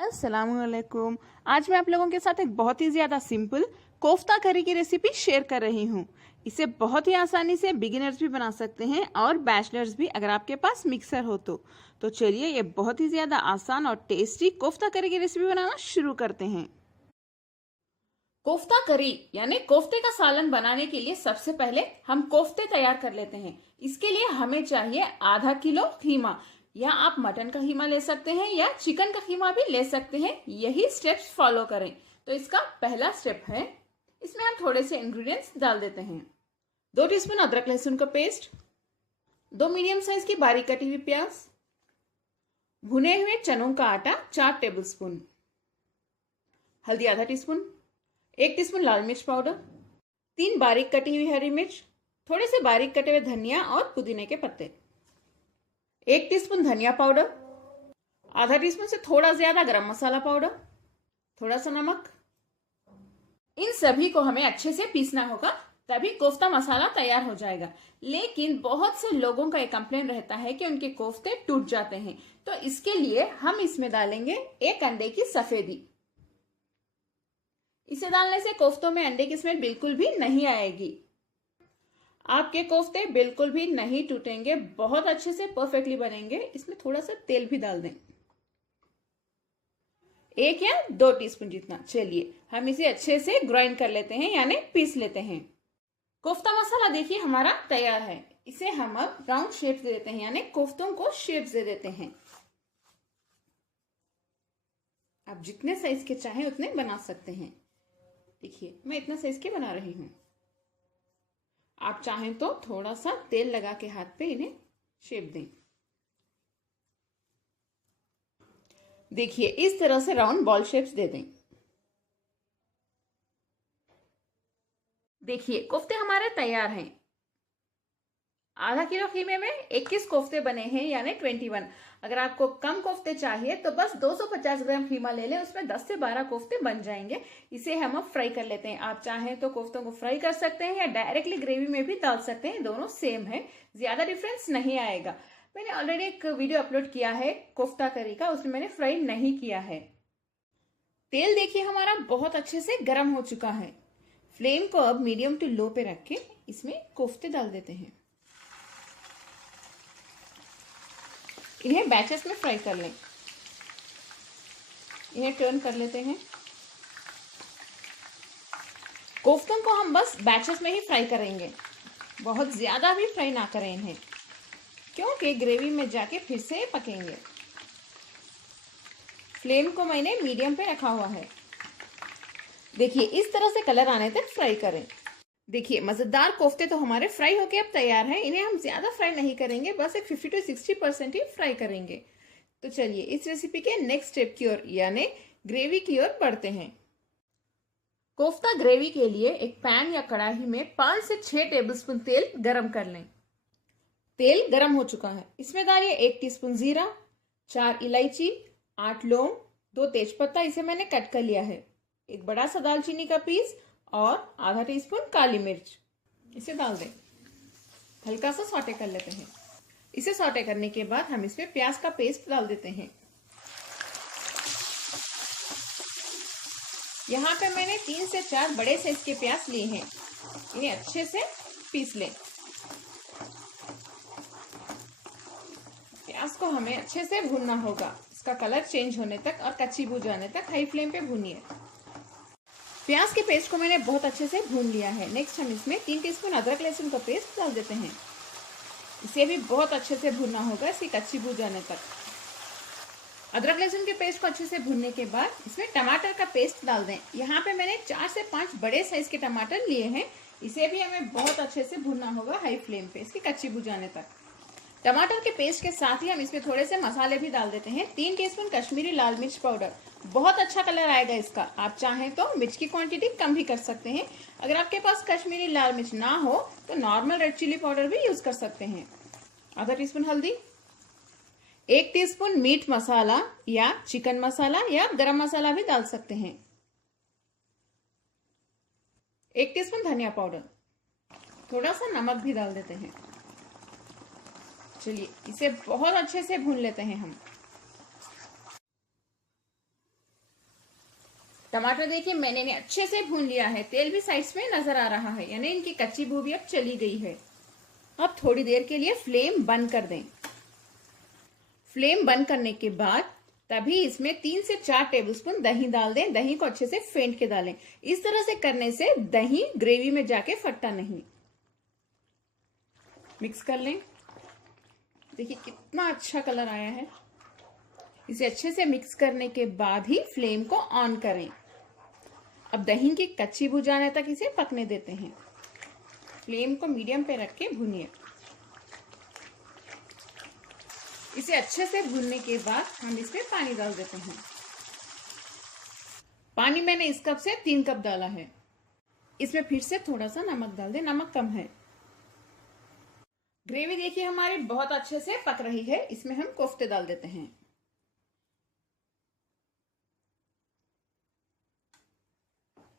अस्सलामुअलैकुम। आज मैं आप लोगों के साथ एक बहुत ही ज़्यादा सिंपल कोफ्ता करी की रेसिपी शेयर कर रही हूँ। इसे बहुत ही आसानी से बिगिनर्स भी बना सकते हैं और बैचलर्स भी, अगर आपके पास मिक्सर हो तो चलिए ये बहुत ही ज़्यादा आसान और टेस्टी कोफ्ता करी की रेसिपी बनाना शुरू करते हैं। कोफ्ता करी यानी कोफ्ते का सालन बनाने के लिए सबसे पहले हम कोफ्ते तैयार कर लेते हैं। इसके लिए हमें चाहिए आधा किलो कीमा, या आप मटन का कीमा ले सकते हैं या चिकन का कीमा भी ले सकते हैं। यही स्टेप्स फॉलो करें। तो इसका पहला स्टेप है, इसमें हम थोड़े से इंग्रेडिएंट्स डाल देते हैं। 2 टीस्पून अदरक लहसुन का पेस्ट, 2 मीडियम साइज की बारीक कटी हुई प्याज, भुने हुए चनों का आटा 4 टेबलस्पून, हल्दी आधा टीस्पून, 1 टीस्पून लाल मिर्च पाउडर, 3 बारीक कटी हुई हरी मिर्च, थोड़े से बारीक कटे हुए धनिया और पुदीने के पत्ते, 1 टीस्पून धनिया पाउडर, आधा टीस्पून से थोड़ा ज्यादा गरम मसाला पाउडर, थोड़ा सा नमक। इन सभी को हमें अच्छे से पीसना होगा, तभी कोफ्ता मसाला तैयार हो जाएगा। लेकिन बहुत से लोगों का एक कंप्लेन रहता है कि उनके कोफ्ते टूट जाते हैं, तो इसके लिए हम इसमें डालेंगे 1 अंडे की सफेदी। इसे डालने से कोफ्तों में अंडे की स्मेल बिल्कुल भी नहीं आएगी। आपके कोफ्ते बिल्कुल भी नहीं टूटेंगे, बहुत अच्छे से परफेक्टली बनेंगे। इसमें थोड़ा सा तेल भी डाल दें, 1 या 2 टीस्पून जितना। चलिए हम इसे अच्छे से ग्राइंड कर लेते हैं, यानी पीस लेते हैं। कोफ्ता मसाला देखिए हमारा तैयार है। इसे हम अब राउंड शेप दे देते हैं, यानी कोफ्तों को शेप दे देते हैं। आप जितने साइज के चाहें उतने बना सकते हैं। देखिए मैं इतना साइज के बना रही हूं। आप चाहें तो थोड़ा सा तेल लगा के हाथ पे इन्हें शेप दें। देखिए इस तरह से राउंड बॉल शेप्स दे दें। देखिए कोफ्ते हमारे तैयार हैं। आधा किलो कीमे में 21 कोफ्ते बने हैं, यानी 21। अगर आपको कम कोफ्ते चाहिए तो बस 250 ग्राम कीमा ले लें, उसमें 10 से 12 कोफ्ते बन जाएंगे। इसे हम अब फ्राई कर लेते हैं। आप चाहें तो कोफ्तों को फ्राई कर सकते हैं या डायरेक्टली ग्रेवी में भी डाल सकते हैं, दोनों सेम है, ज्यादा डिफरेंस नहीं आएगा। मैंने ऑलरेडी एक वीडियो अपलोड किया है कोफ्ता करी का, उसमें मैंने फ्राई नहीं किया है। तेल देखिए हमारा बहुत अच्छे से गर्म हो चुका है। फ्लेम को अब मीडियम टू लो पे रख के इसमें कोफ्ते डाल देते हैं। इन्हें बैचेस में फ्राई कर लें। इन्हें टर्न कर लेते हैं। कोफ्तों को हम बस बैचेस में ही फ्राई करेंगे, बहुत ज्यादा भी फ्राई ना करें इन्हें, क्योंकि ग्रेवी में जाके फिर से पकेंगे। फ्लेम को मैंने मीडियम पे रखा हुआ है। देखिए इस तरह से कलर आने तक फ्राई करें। देखिए मजेदार कोफ्ते तो हमारे फ्राई होके अब तैयार हैं। इन्हें हम ज्यादा फ्राई नहीं करेंगे, बस एक 50 to 60% ही फ्राई करेंगे। तो चलिए इस रेसिपी के नेक्स्ट स्टेप की ओर, यानी ग्रेवी की ओर बढ़ते हैं। कोफ्ता ग्रेवी के लिए एक पैन या कढ़ाई में 5 से 6 टेबलस्पून तेल गरम कर लें। तेल गरम हो चुका है, इसमें डालिए 1 टीस्पून जीरा, 4 इलायची, 8 लौंग, 2 तेजपत्ता, इसे मैंने कट कर लिया है, 1 बड़ा सा दालचीनी का पीस और आधा टीस्पून काली मिर्च। इसे डाल दें, हल्का सा सौटे कर लेते हैं। इसे सौटे करने के बाद हम इसमें प्याज का पेस्ट डाल देते हैं। यहाँ पे मैंने 3 से 4 बड़े साइज के प्याज लिए हैं। इन्हें अच्छे से पीस लें। प्याज को हमें अच्छे से भूनना होगा, इसका कलर चेंज होने तक और कच्ची भून जाने तक हाई फ्लेम पे भूनिए। प्याज के पेस्ट को मैंने बहुत अच्छे से भून लिया है। नेक्स्ट हम इसमें 3 टीस्पून अदरक लहसुन का पेस्ट डाल देते हैं। इसे भी बहुत अच्छे से भूनना होगा, इसकी कच्ची भून जाने तक। अदरक लहसुन के पेस्ट को अच्छे से भूनने के बाद इसमें टमाटर का पेस्ट डाल दें। यहाँ पे मैंने 4 से 5 बड़े साइज के टमाटर लिए हैं। इसे भी हमें बहुत अच्छे से भूनना होगा हाई फ्लेम पे, इसकी कच्ची भून जाने तक। टमाटर के पेस्ट के साथ ही हम इसमें थोड़े से मसाले भी डाल देते हैं। 3 टीस्पून कश्मीरी लाल मिर्च पाउडर, बहुत अच्छा कलर आएगा इसका। आप चाहें तो मिर्च की क्वांटिटी कम भी कर सकते हैं। अगर आपके पास कश्मीरी लाल मिर्च ना हो तो नॉर्मल रेड चिली पाउडर भी यूज कर सकते हैं। आधा टीस्पून हल्दी, 1 टीस्पून मीट मसाला या चिकन मसाला या गरम मसाला भी डाल सकते हैं, 1 टीस्पून धनिया पाउडर, थोड़ा सा नमक भी डाल देते हैं। चलिए इसे बहुत अच्छे से भून लेते हैं हम। टमाटर देखिए मैंने इन्हें अच्छे से भून लिया है, तेल भी साइड्स में नजर आ रहा है, यानी इनकी कच्ची बू भी अब चली गई है। अब थोड़ी देर के लिए फ्लेम बंद कर दें। फ्लेम बंद करने के बाद तभी इसमें 3 से 4 टेबलस्पून दही डाल दें। दही को अच्छे से फेंट के डालें। इस तरह से करने से दही ग्रेवी में जाके फटता नहीं। मिक्स कर लें। देखिए कितना अच्छा कलर आया है। इसे अच्छे से मिक्स करने के बाद ही फ्लेम को ऑन करें। अब दही की कच्ची बू जाने तक इसे पकने देते हैं। फ्लेम को मीडियम पे रख के भूनिए। इसे अच्छे से भूनने के बाद हम इसमें पानी डाल देते हैं। पानी मैंने इस कप से 3 कप डाला है। इसमें फिर से थोड़ा सा नमक डाल दें, नमक कम है। ग्रेवी देखिए हमारी बहुत अच्छे से पक रही है। इसमें हम कोफ्ते डाल देते हैं।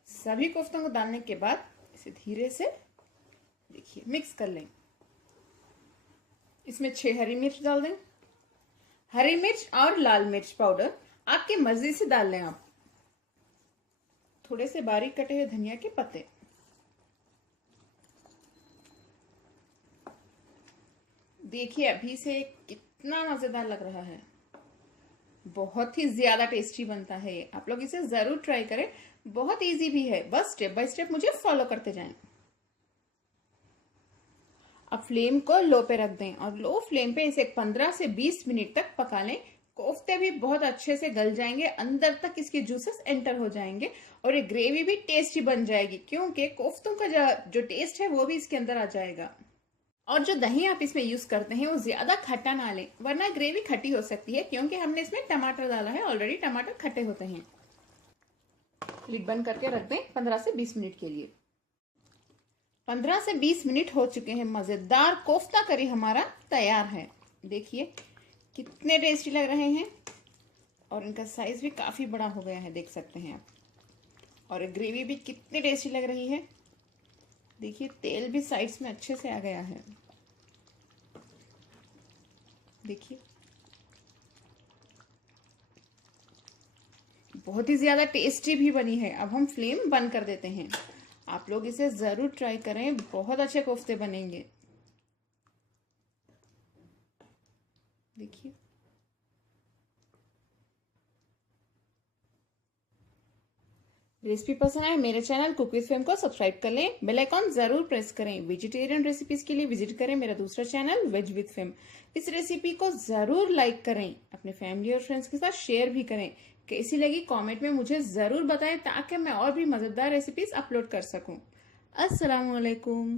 सभी कोफ्तों को डालने के बाद इसे धीरे से देखिए मिक्स कर लें। इसमें 6 हरी मिर्च डाल दें। हरी मिर्च और लाल मिर्च पाउडर आपकी मर्जी से डाल लें आप। थोड़े से बारीक कटे हुए धनिया के पत्ते। देखिए अभी से कितना मजेदार लग रहा है। बहुत ही ज्यादा टेस्टी बनता है ये। आप लोग इसे जरूर ट्राई करें। बहुत इजी भी है, बस स्टेप बाय स्टेप मुझे फॉलो करते जाएं। अब फ्लेम को लो पे रख दें और लो फ्लेम पे इसे 15 से 20 मिनट तक पका लें। कोफ्ते भी बहुत अच्छे से गल जाएंगे, अंदर तक इसके जूसेस एंटर हो जाएंगे और ये ग्रेवी भी टेस्टी बन जाएगी, क्योंकि कोफ्तों का जो टेस्ट है वो भी इसके अंदर आ जाएगा। और जो दही आप इसमें यूज करते हैं वो ज्यादा खट्टा ना लें, वरना ग्रेवी खट्टी हो सकती है, क्योंकि हमने इसमें टमाटर डाला है। ऑलरेडी टमाटर खट्टे होते हैं। लिड बंद करके रख दें 15 से 20 मिनट के लिए। 15 से 20 मिनट हो चुके हैं। मजेदार कोफ्ता करी हमारा तैयार है। देखिए कितने टेस्टी लग रहे हैं और इनका साइज भी काफी बड़ा हो गया है, देख सकते हैं आप। और ग्रेवी भी कितनी टेस्टी लग रही है। देखिए तेल भी साइड्स में अच्छे से आ गया है। देखिए बहुत ही ज्यादा टेस्टी भी बनी है। अब हम फ्लेम बंद कर देते हैं। आप लोग इसे जरूर ट्राई करें, बहुत अच्छे कोफ्ते बनेंगे। देखिए रेसिपी पसंद आए मेरे चैनल कुक विद फेम को सब्सक्राइब कर लें। बेल आइकॉन जरूर प्रेस करें। वेजिटेरियन रेसिपीज के लिए विजिट करें मेरा दूसरा चैनल वेज विद फेम। इस रेसिपी को जरूर लाइक करें, अपने फैमिली और फ्रेंड्स के साथ शेयर भी करें। कैसी लगी कमेंट में मुझे जरूर बताएं, ताकि मैं और भी मजेदार रेसिपीज अपलोड कर सकूं। अस्सलाम वालेकुम।